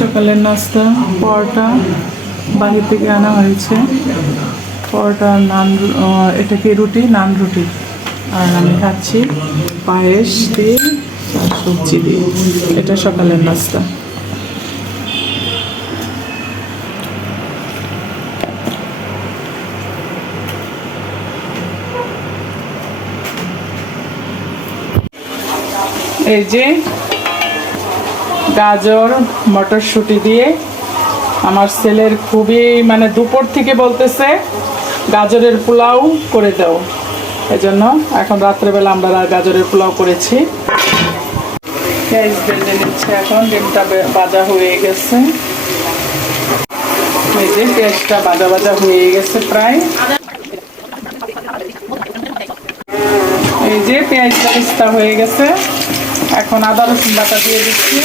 সকালের নাস্তা পরোটা বাহির থেকে আনা হয়েছে। পরোটা নান, এটা কি রুটি, নান রুটি। আর আমি খাচ্ছি পায়েস দিয়ে আর সবজি দিয়ে। এটা সকালের নাস্তা। এই যে গাজর মটরশুঁটি দিয়ে আমার ছেলের খুবই মানে দুপুর থেকে বলতেছে গাজরের পোলাও করে দাও, এজন্য এখন রাত্রেবেলা আমরা গাজরের পোলাও করেছি। পেঁয়াজ ভেজে নিচ্ছে, এখন ডিমটা ভাজা হয়ে গেছে। এই যে পেঁয়াজটা ভাজা ভাজা হয়ে গেছে প্রায়। এই যে পেঁয়াজ বেরেস্তা হয়ে গেছে, এখন আদা রসুন বাটা দিয়ে দিচ্ছি।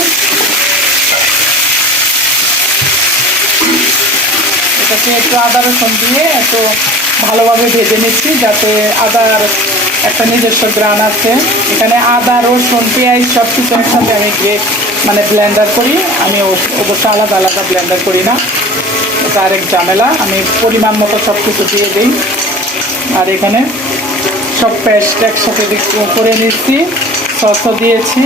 এটাকে একটু আদা রসুন দিয়ে একটু ভালোভাবে ভেজে নিচ্ছি, যাতে আদার একটা নিজস্ব গ্রান আছে। এখানে আদা রসুন পেঁয়াজ সব কিছু একসাথে আমি মানে ব্লেন্ডার করি। আমি অবশ্য আলাদা আলাদা ব্লেন্ডার করি না, এটা আরেক ঝামেলা। আমি পরিমাণ মতো সব কিছু দিয়ে দিই। আর এখানে সব পেস্ট একসাথে করে নিচ্ছি, সসও দিয়েছি।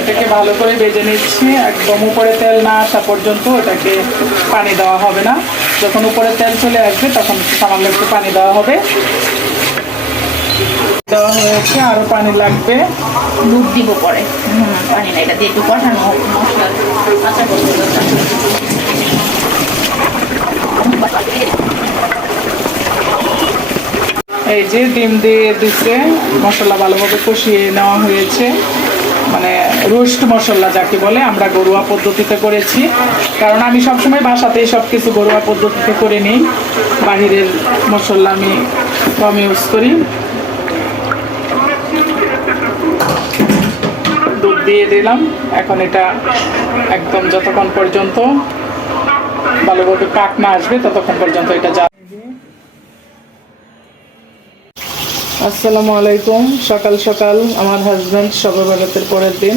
এটাকে ভালো করে ভেজে নিচ্ছি, একদম উপরে তেল না আসা পর্যন্ত এটাকে পানি দেওয়া হবে না। যখন উপরে তেল চলে আসবে তখন সামান্য একটু পানি দেওয়া হবে। দেওয়া হয়েছে, আরো পানি লাগবে, দুধ দিব পরে। পানি না, এটা দিয়ে একটু কষানো হোক, মশলা কাঁচা এই যে ডিম দিয়ে দিচ্ছে, মশলা ভালোভাবে কষিয়ে নেওয়া হয়েছে। মানে রোস্ট মশলা যাকে বলে, আমরা ঘরোয়া পদ্ধতিতে করেছি, কারণ আমি সবসময় বাসাতেই সব কিছু ঘরোয়া পদ্ধতিতে করে নিই। বাহিরের মশলা আমি কম ইউজ করি। দুধ দিয়ে দিলাম, এখন এটা একদম যতক্ষণ পর্যন্ত ভালোভাবে পাক না আসবে ততক্ষণ পর্যন্ত এটা যা। আসসালামু আলাইকুম। সকাল সকাল আমার হাজব্যান্ড শবে বরাতের পরের দিন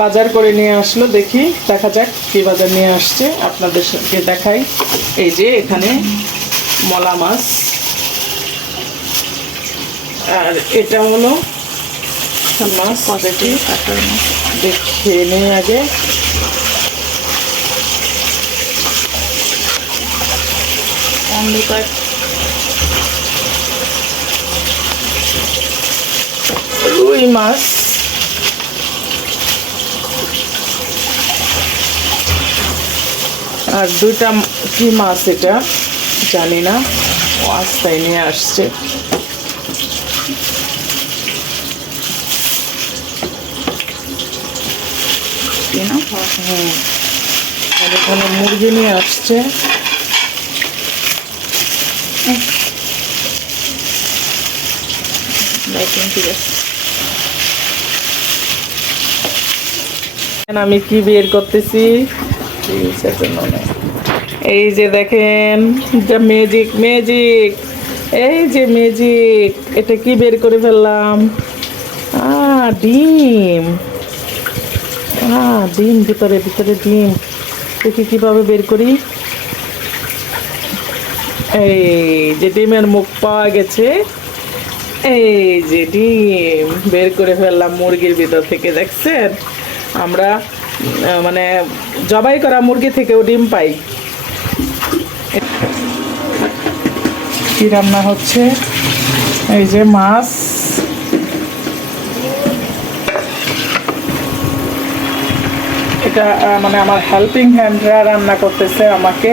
বাজার করে নিয়ে আসলো। দেখি, দেখা যাক কি বাজার নিয়ে আসছে, আপনাদেরকে দেখাই। এই যে এখানে মলা মাছ, আর এটা হলো মাছ। দেখি, দেখে নিই আগে। রুই মাছ, আর দুইটা কি মাছ এটা জানি না, আস্তায় নিয়ে আসছে। আর এখানে মুরগি নিয়ে আসছে। আমি কি বের করতেছি, এই যে দেখেন, ম্যাজিক ম্যাজিক, এই যে ম্যাজিক। এটা কি বের করে ফেললাম? ডিম। ডিম, ভিতরে ভিতরে ডিম। দেখি কিভাবে বের করি। এই যে ডিমের মুখ পাওয়া গেছে। এই যে ডিম বের করে ফেললাম মুরগির ভিতর থেকে, দেখছেন? আমরা মানে জবাই করা মুরগি থেকেও ডিম পাই। কি রান্না হচ্ছে? এই যে মাছ, এটা মানে আমার হেল্পিং হ্যান্ডরা রান্না করতেছে, আমাকে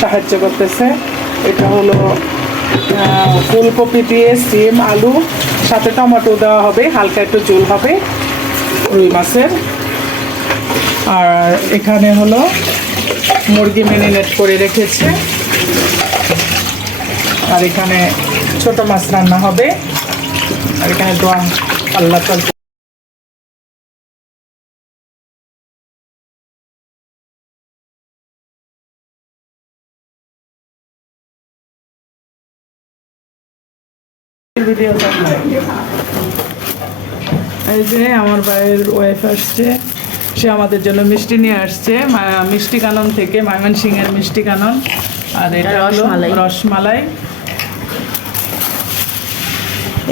সাহায্য করতেছে। এটা হলো ফুলকপি দিয়ে সিম আলু, সাথে টমেটো দেওয়া হবে, হালকা একটু ঝোল হবে রুই মাছের। আর এখানে হলো মুরগি ম্যারিনেট করে রেখেছে। আর এখানে ছোট মাছ রান্না হবে। আর এখানে দোয়া আল্লাহ ভিডিও এই যে আমার ভাইয়ের ওয়াইফ আসছে, সে আমাদের জন্য মিষ্টি নিয়ে আসছে মিষ্টি কানন থেকে, ময়মনসিংহের মিষ্টি কানন। আর এটা হলো রসমালাই,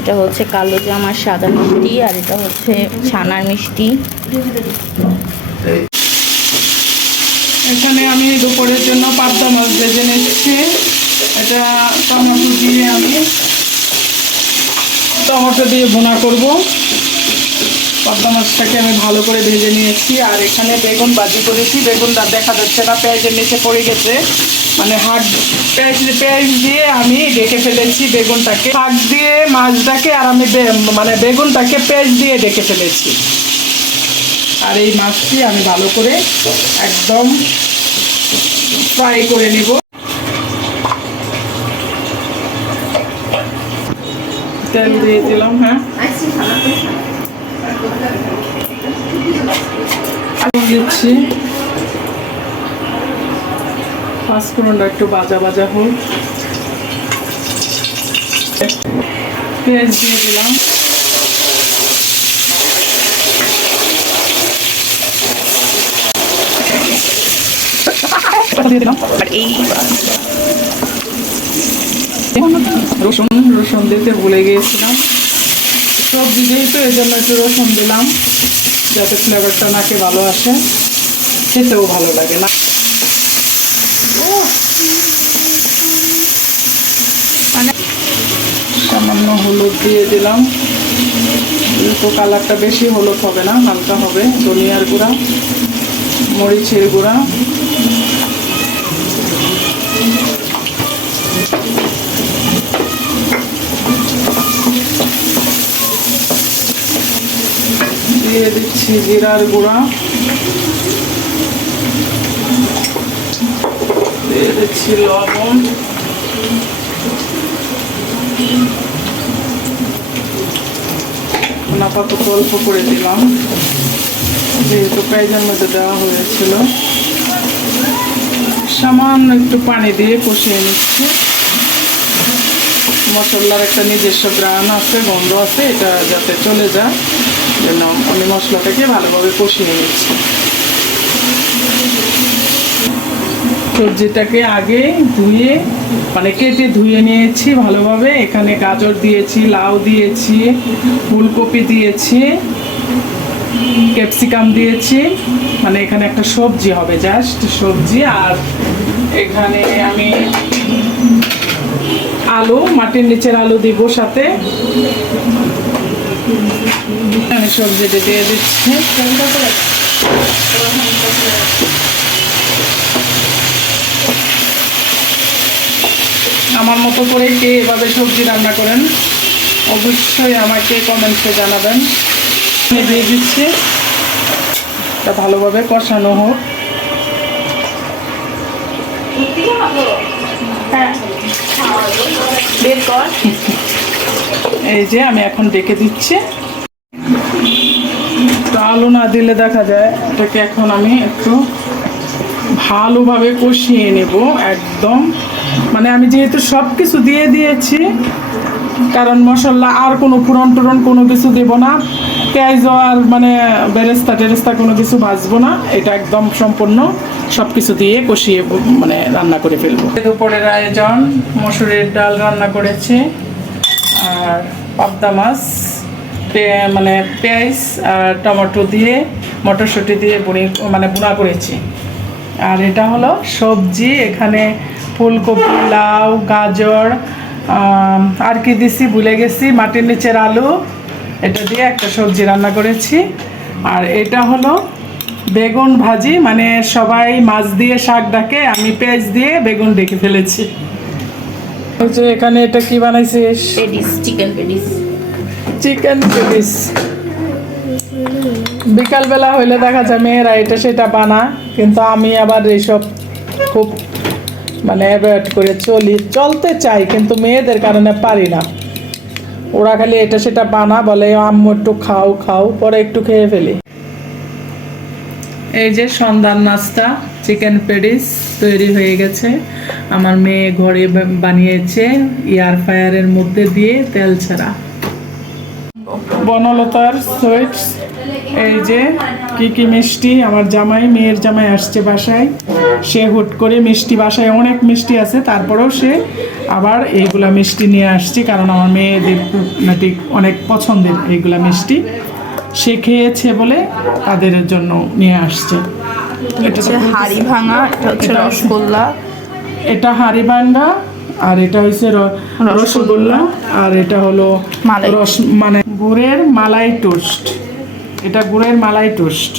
এটা হচ্ছে কালো জামার সাদা মিষ্টি, আর এটা হচ্ছে ছানার মিষ্টি। এখানে আমি দুপুরের জন্য পাবদা মাছ ভেজে নিচ্ছি। এটা টমেটো দিয়ে ভুনা করব। পাবদা মাছটাকে আমি ভালো করে ভেজে নিয়েছি। আর এখানে বেগুন ভাজি করেছি, বেগুনটা দেখা যাচ্ছে না, পেঁয়াজের নিচে পড়ে গেছে, মানে পেঁয়াজ দিয়ে আমি ডেকে ফেলেছি বেগুনটাকে, শাক দিয়ে মাছটাকে, আর আমি মানে বেগুনটাকে পেঁয়াজ দিয়ে ডেকে ফেলেছি। আর এই মাছটি আমি ভালো করে একদম ফ্রাই করে নিব। তেল দিয়ে দিলাম, হ্যাঁ দিচ্ছি। পাঁচফোড়নটা একটু ভাজা ভাজা হোক, পেঁয়াজ দিয়ে দিলাম। রসুন দিতে ভুলে গিয়েছিলাম, সবজি যেহেতু এই জন্য একটু রসুন দিলাম, যাতে ফ্লেভারটা নাকে ভালো আসে, খেতেও ভালো লাগে না। সামান্য হলুদ দিয়ে দিলাম, তো কালারটা বেশি হলুদ হবে না, হালকা হবে। ধনিয়ার গুঁড়া, মরিচের গুঁড়া, দিয়ে দিচ্ছি জিরার গুঁড়া, দিয়ে দিচ্ছি লবণ, আপাতত অল্প করে দিলাম, যেহেতু পেঁয়াজের মধ্যে দেওয়া হয়েছিল। সামান্য একটু পানি দিয়ে কষিয়ে নিচ্ছি। মশলার একটা নিজস্ব গ্রান আছে, গন্ধ আছে, এটা যাতে চলে যায় জন্য আমি মশলাটাকে ভালোভাবে কষিয়ে নিচ্ছি। সবজিটাকে আগে ধুয়ে, মানে কেটে ধুয়ে নিয়েছি ভালোভাবে। এখানে গাজর দিয়েছি, লাউ দিয়েছি, ফুলকপি দিয়েছি, ক্যাপসিকাম দিয়েছি, মানে এখানে একটা সবজি হবে, জাস্ট সবজি। আর এখানে আমি আলু, মাটির নিচের আলু দিব সাথে। আমি সবজিটা দিয়ে দিচ্ছি। আমার মতো করে কে এভাবে সবজি রান্না করেন অবশ্যই আমাকে কমেন্টসে জানাবেন। দিয়ে দিচ্ছি, এটা ভালোভাবে কষানো হোক। এই যে আমি এখন ডেকে দিচ্ছি। আলু না দিলে দেখা যায়, এটাকে এখন আমি একটু ভালোভাবে কষিয়ে নেব একদম। মানে আমি যেহেতু সব কিছু দিয়ে দিয়েছি, কারণ মশলা আর কোনো ফোড়ন টোড়ন কোনো কিছু দেবো না, পেঁয়াজ আর মানে বেরেস্তা টেরেস্তা কোনো কিছু ভাজবো না, এটা একদম সম্পূর্ণ সব কিছু দিয়ে কষিয়ে মানে রান্না করে ফেলবো। দুপুরের আয়োজন, মসুরের ডাল রান্না করেছি, আর পাবদা মাছ মানে পেঁয়াজ আর টমেটো দিয়ে, মটরশুঁটি দিয়ে বুনা করেছি। আর এটা হলো সবজি, এখানে ফুলকপি, লাউ, গাজর, আর কি দিছি ভুলে গেছি, মাটির নিচের আলু, এটা দিয়ে একটা সবজি রান্না করেছি। আর এটা হলো বেগুন ভাজি, মানে সবাই মাছ দিয়ে শাক ডাকে, আমি পেঁয়াজ দিয়ে বেগুন ডেকে ফেলেছি। যে এখানে এটা কি বানাইছিস? Chicken patties. চিকেন পেটিস বিকালবেলা হইলে দেখা যায় মেয়েরা এটা সেটা বানা, কিন্তু আমি আবার এইসব খুব মানে অ্যাভয়েড করে চলতে চাই, কিন্তু মেয়েদের কারণে পারি না। ওরা খালি এটা সেটা বানা বলে, আম্মু একটু খাও, পরে একটু খেয়ে ফেলি। এই যে সন্ধ্যার নাস্তা চিকেন পেডিস তৈরি হয়ে গেছে। আমার মেয়ে ঘরে বানিয়েছে এয়ার ফ্রায়ারের মধ্যে দিয়ে তেল ছাড়া। বনলতার সুইটস, এই যে কি মিষ্টি। আমার জামাই, মেয়ের জামাই আসছে বাসায়, সে হুট করে মিষ্টি, বাসায় অনেক মিষ্টি আছে তারপরেও সে আবার এইগুলা মিষ্টি নিয়ে আসছে, কারণ আমার মেয়েদের নাকি অনেক পছন্দের এইগুলা মিষ্টি। সে খেয়েছে বলে তাদের জন্য নিয়ে আসছে। এটা হচ্ছে হাড়ি ভাঙা, এটা হচ্ছে রসগোল্লা, এটা হাড়ি ভাঙ্গা, আর এটা হচ্ছে রসগোল্লা, আর এটা হলো মালাই। মানে গুড়ের মালাই টোস্ট। এটা গুড়ের মালাই টোস্ট।